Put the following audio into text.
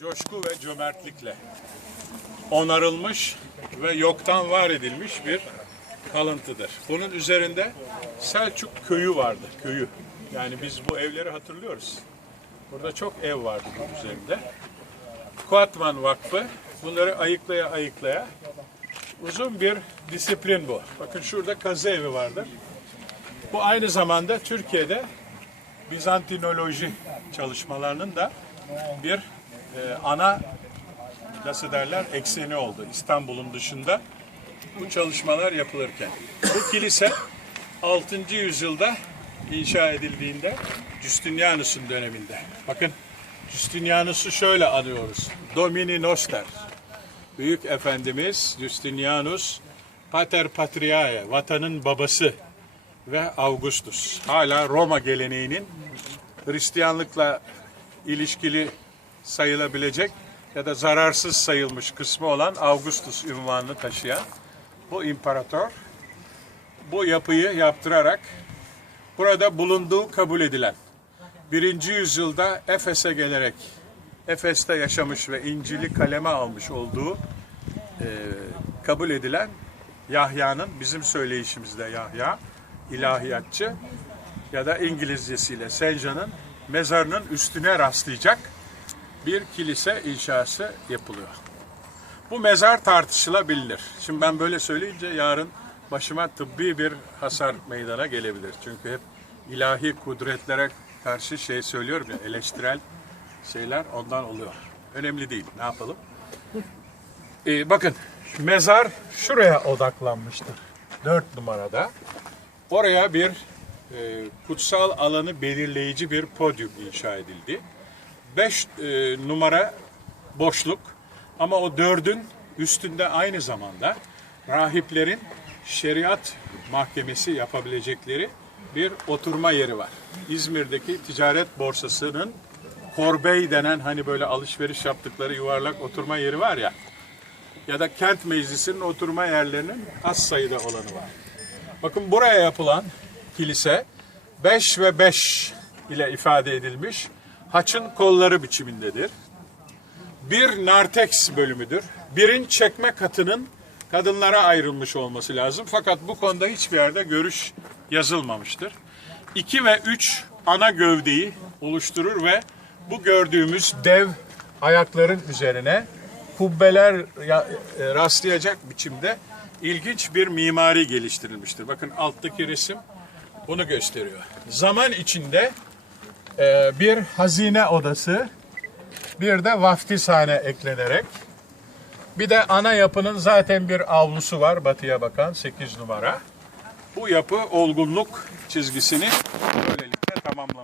coşku ve cömertlikle onarılmış ve yoktan var edilmiş bir kalıntıdır. Bunun üzerinde Selçuk köyü vardı, köyü. Yani biz bu evleri hatırlıyoruz. Burada çok ev vardı bunun üzerinde. Kuatman Vakfı bunları ayıklaya ayıklaya uzun bir disiplin bu. Bakın şurada kazı evi vardır. Bu aynı zamanda Türkiye'de Bizantinoloji çalışmalarının da bir e, ana nasıl derler ekseni oldu İstanbul'un dışında bu çalışmalar yapılırken. Bu kilise 6. yüzyılda inşa edildiğinde Justinianus'un döneminde. Bakın Justinianus'u şöyle anıyoruz. Domini Noster. Büyük Efendimiz Justinianus Pater Patriae, vatanın babası ve Augustus. Hala Roma geleneğinin Hristiyanlıkla ilişkili sayılabilecek ya da zararsız sayılmış kısmı olan Augustus ünvanını taşıyan bu imparator bu yapıyı yaptırarak burada bulunduğu kabul edilen birinci yüzyılda Efes'e gelerek Efes'te yaşamış ve İncil'i kaleme almış olduğu e, kabul edilen Yahya'nın bizim söyleyişimizde Yahya ilahiyatçı ya da İngilizcesiyle Sencan'ın mezarının üstüne rastlayacak bir kilise inşası yapılıyor. Bu mezar tartışılabilir. Şimdi ben böyle söyleyince yarın başıma tıbbi bir hasar meydana gelebilir. Çünkü hep ilahi kudretlere karşı şey söylüyorum ya eleştirel şeyler ondan oluyor. Önemli değil. Ne yapalım? Ee, bakın mezar şuraya odaklanmıştır. Dört numarada. Oraya bir e, kutsal alanı belirleyici bir podyum inşa edildi. Beş e, numara boşluk ama o dördün üstünde aynı zamanda rahiplerin şeriat mahkemesi yapabilecekleri bir oturma yeri var. İzmir'deki ticaret borsasının Korbey denen hani böyle alışveriş yaptıkları yuvarlak oturma yeri var ya ya da kent meclisinin oturma yerlerinin az sayıda olanı var. Bakın buraya yapılan kilise 5 ve 5 ile ifade edilmiş haçın kolları biçimindedir. Bir narteks bölümüdür. Birin çekme katının kadınlara ayrılmış olması lazım. Fakat bu konuda hiçbir yerde görüş yazılmamıştır. 2 ve 3 ana gövdeyi oluşturur ve bu gördüğümüz dev ayakların üzerine kubbeler e, rastlayacak biçimde ilginç bir mimari geliştirilmiştir. Bakın alttaki resim bunu gösteriyor. Zaman içinde e, bir hazine odası, bir de vaftizhane eklenerek bir de ana yapının zaten bir avlusu var batıya bakan 8 numara. Bu yapı olgunluk çizgisini böylelikle tamamlamış.